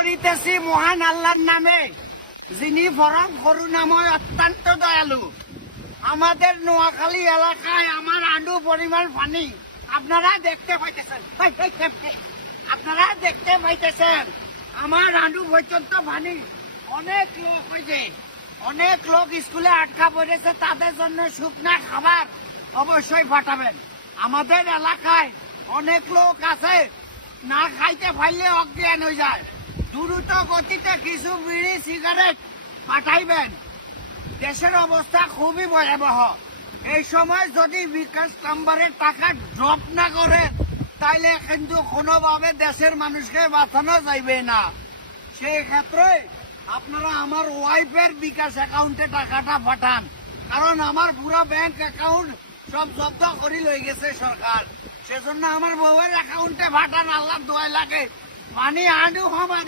করিতেছি মহান আল্লাহর নামে, যিনি পরম করুণাময় অত্যন্ত দয়ালু। আমাদের নোয়াখালী এলাকায় আমার আন্ডু পরিমাণ পানি আপনারা দেখতে পাইতেছেন, আপনারা দেখতে পাইতেছেন আমার আন্ডু পর্যন্ত পানি। অনেক লোক হয়েছে, অনেক লোক স্কুলে আটকা পড়েছে, তাদের জন্য শুকনা খাবার অবশ্যই পাঠাবেন। আমাদের এলাকায় অনেক লোক আছে না খাইতে পারলে অজ্ঞান হয়ে যায়, দ্রুত গতিতে কিছু বিড়ি সিগারেট পাঠাইবেন। দেশের অবস্থা খুবই ভয়াবহ। এই সময় যদি বিকাশ নাম্বারের টাকা ড্রপ না করে তাইলে কিন্তু কোনোভাবে দেশের মানুষকে বাঁচানো যাইবে না। সেই ক্ষেত্রে আপনারা আমার ওয়াইফের বিকাশ অ্যাকাউন্টে টাকাটা পাঠান, কারণ আমার পুরো ব্যাংক অ্যাকাউন্ট সব জব্দ করে লই গেছে সরকার। সেজন্য আমার বউয়ের অ্যাকাউন্টে পাঠান, আল্লাহ দোয়া লাগে পানি আনু আমার